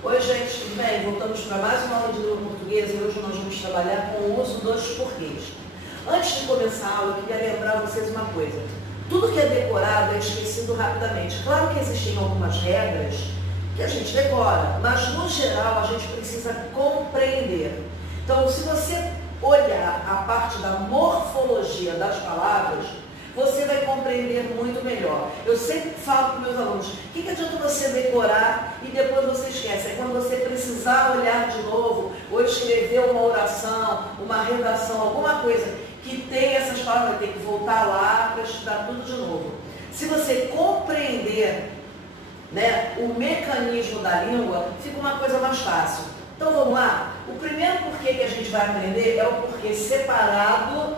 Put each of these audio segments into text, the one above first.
Oi gente, tudo bem? Voltamos para mais uma aula de língua portuguesa e hoje nós vamos trabalhar com o uso dos porquês. Antes de começar a aula, eu queria lembrar vocês uma coisa. Tudo que é decorado é esquecido rapidamente. Claro que existem algumas regras que a gente decora, mas no geral a gente precisa compreender. Então, se você olhar a parte da morfologia das palavras, você vai compreender muito melhor. Eu sempre falo para meus alunos, o que adianta você decorar e depois você esquece? É quando você precisar olhar de novo, ou escrever uma oração, uma redação, alguma coisa que tem essas palavras, vai ter que voltar lá para estudar tudo de novo. Se você compreender, né, o mecanismo da língua, fica uma coisa mais fácil. Então vamos lá? O primeiro porquê que a gente vai aprender é o porquê separado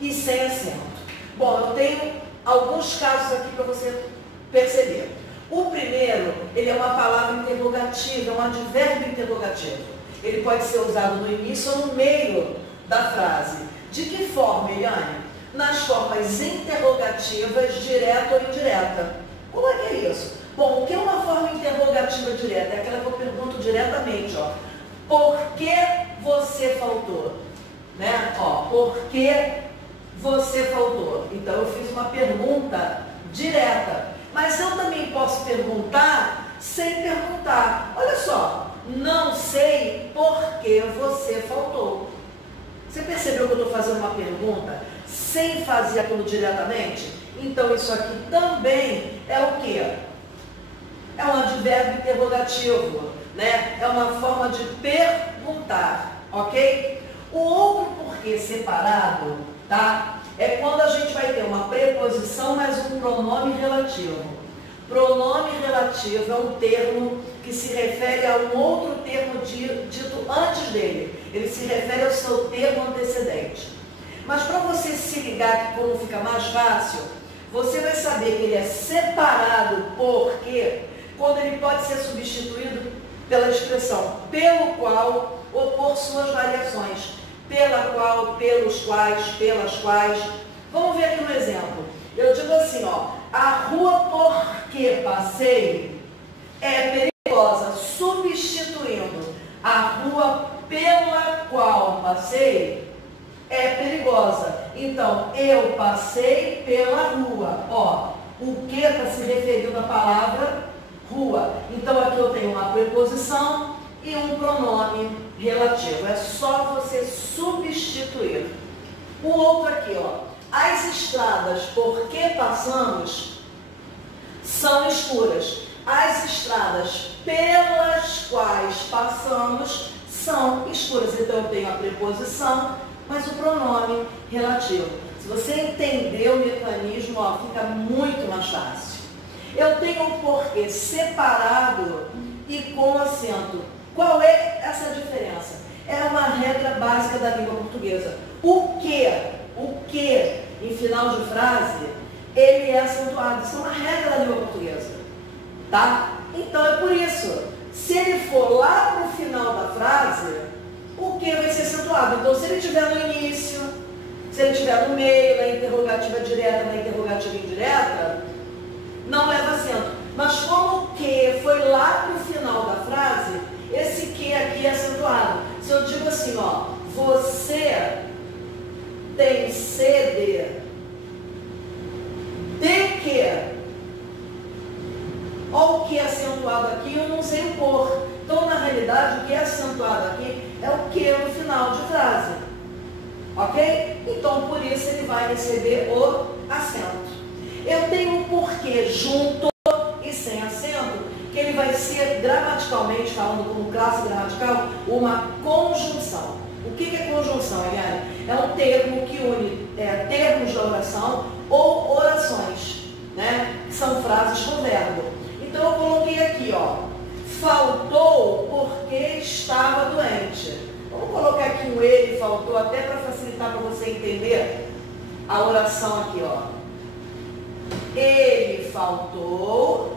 e sem acento. Bom, eu tenho alguns casos aqui para você perceber. O primeiro, ele é uma palavra interrogativa, é um advérbio interrogativo. Ele pode ser usado no início ou no meio da frase. De que forma, Eliane? Nas formas interrogativas, direta ou indireta. Como é que é isso? Bom, o que é uma forma interrogativa direta? É aquela que eu pergunto diretamente, ó. Por que você faltou? Né? Ó, por que você faltou? Então eu fiz uma pergunta direta, mas eu também posso perguntar sem perguntar. Olha só, não sei por que você faltou. Você percebeu que eu estou fazendo uma pergunta sem fazer aquilo diretamente? Então isso aqui também é o quê? É um advérbio interrogativo, né? É uma forma de perguntar, ok? O outro porquê separado, tá? É quando a gente vai ter uma preposição mais um pronome relativo. Pronome relativo é um termo que se refere a um outro termo dito antes dele. Ele se refere ao seu termo antecedente. Mas para você se ligar que como fica mais fácil, você vai saber que ele é separado porque quando ele pode ser substituído pela expressão pelo qual ou por suas variações. Pela qual, pelos quais, pelas quais. Vamos ver aqui um exemplo. Eu digo assim, ó, a rua por que passei é perigosa, substituindo a rua pela qual passei é perigosa. Então, eu passei pela rua. Ó, o que está se referindo à palavra rua. Então, aqui eu tenho uma preposição e um pronome relativo. É só você substituir. O outro aqui, ó. As estradas por que passamos são escuras. As estradas pelas quais passamos são escuras. Então eu tenho a preposição, mas o pronome relativo. Se você entender o mecanismo, ó, fica muito mais fácil. Eu tenho o porquê separado e com acento. Qual é essa diferença? É uma regra básica da língua portuguesa. O que, em final de frase, ele é acentuado. Isso é uma regra da língua portuguesa. Tá? Então é por isso. Se ele for lá para o final da frase, o que vai ser acentuado. Então se ele estiver no início, se ele estiver no meio, na interrogativa direta, na interrogativa indireta, não leva acento. Mas como o que foi lá para o final da frase, esse que aqui é acentuado. Se eu digo assim, ó, você tem sede de que? Olha o que é acentuado aqui, eu não sei o por. Então, na realidade, o que é acentuado aqui é o que no final de frase. Ok? Então, por isso ele vai receber o acento. Eu tenho um porquê junto e sem acento, que ele vai ser gramaticalmente, falando como classe gramatical, uma conjunção. O que é conjunção, Eliane? É um termo que une termos da oração ou orações, né? Que são frases com verbo. Então eu coloquei aqui, ó, faltou porque estava doente. Vamos colocar aqui um ele, faltou, até para facilitar para você entender a oração aqui, ó. Ele faltou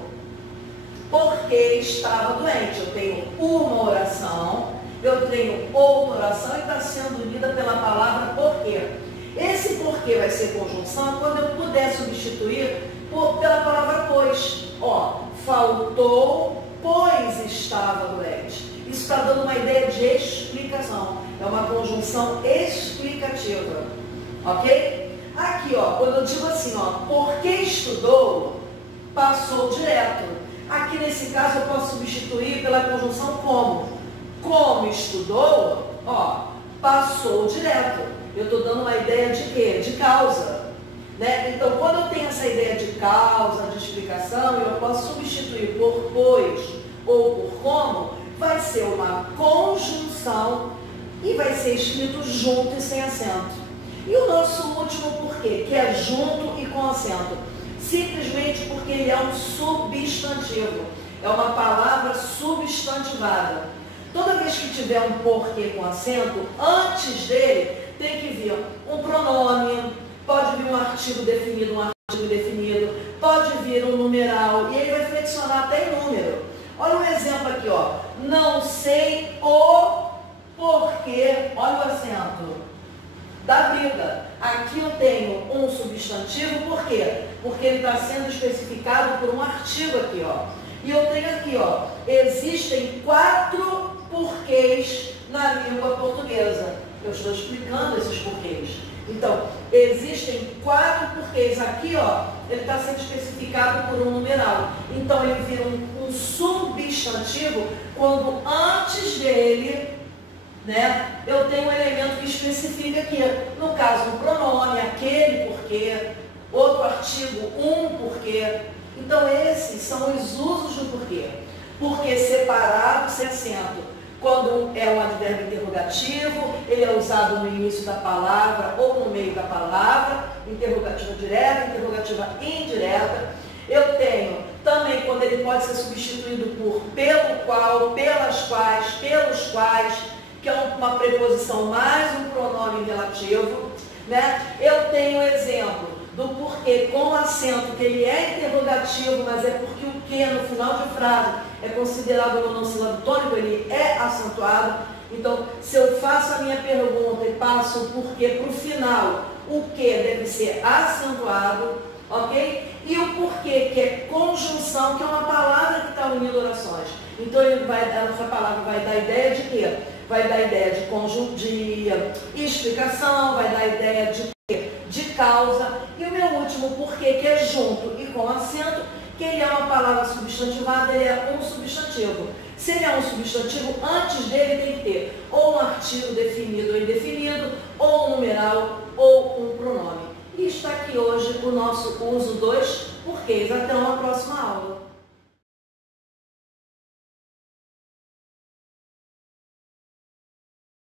porque estava doente. Eu tenho uma oração, eu tenho outra oração e está sendo unida pela palavra porquê. Esse porquê vai ser conjunção quando eu puder substituir pela palavra pois. Ó, faltou, pois estava é uma conjunção explicativa, ok? Aqui, ó, quando eu digo assim, ó, porque estudou, passou direto. Aqui nesse caso eu posso substituir pela conjunção como. Como estudou, ó, passou direto. Eu estou dando uma ideia de quê? De causa. Né? Então, quando eu tenho essa ideia de causa, de explicação, eu posso substituir por pois ou por como, vai ser uma conjunção e vai ser escrito junto e sem acento. E o nosso último porquê, que é junto e com acento, simplesmente porque ele é um substantivo, é uma palavra substantivada. Toda vez que tiver um porquê com acento, antes dele tem que vir um pronome, pode vir um artigo definido, um artigo indefinido, pode vir um numeral, e ele vai flexionar até em número. Olha um exemplo aqui, ó. Não sei o porquê, olha o acento, da briga. Aqui eu tenho um substantivo, por quê? Porque ele está sendo especificado por um artigo aqui, ó. E eu tenho aqui, ó, existem 4 porquês na língua portuguesa. Eu estou explicando esses porquês. Então, existem 4 porquês. Aqui, ó, ele está sendo especificado por um numeral. Então, ele vira um substantivo quando antes dele, né, eu tenho um elemento que especifica aqui. No caso, um pronome, aquele porquê, outro artigo, um porquê. Então, esses são os usos do porquê. Porquê separado, sem acento. Quando é um advérbio interrogativo, ele é usado no início da palavra ou no meio da palavra, interrogativa direta, interrogativa indireta. Eu tenho também quando ele pode ser substituído por pelo qual, pelas quais, pelos quais, que é uma preposição mais um pronome relativo, né? Eu tenho exemplo do porquê com acento, que ele é interrogativo, mas é porque o que no final de frase é considerado um monossílabo tônico, ele é acentuado. Então, se eu faço a minha pergunta e passo o porquê para o final, o que deve ser acentuado, ok? E o porquê, que é conjunção, que é uma palavra que está unindo orações. Então, essa palavra vai dar ideia de quê? Vai dar ideia de explicação, vai dar ideia de causa. E o meu último porquê, que é junto e com acento, que ele é uma palavra substantivada, ele é um substantivo. Se ele é um substantivo, antes dele tem que ter ou um artigo definido ou indefinido, ou um numeral, ou um pronome. E está aqui hoje o nosso uso dos porquês. Até uma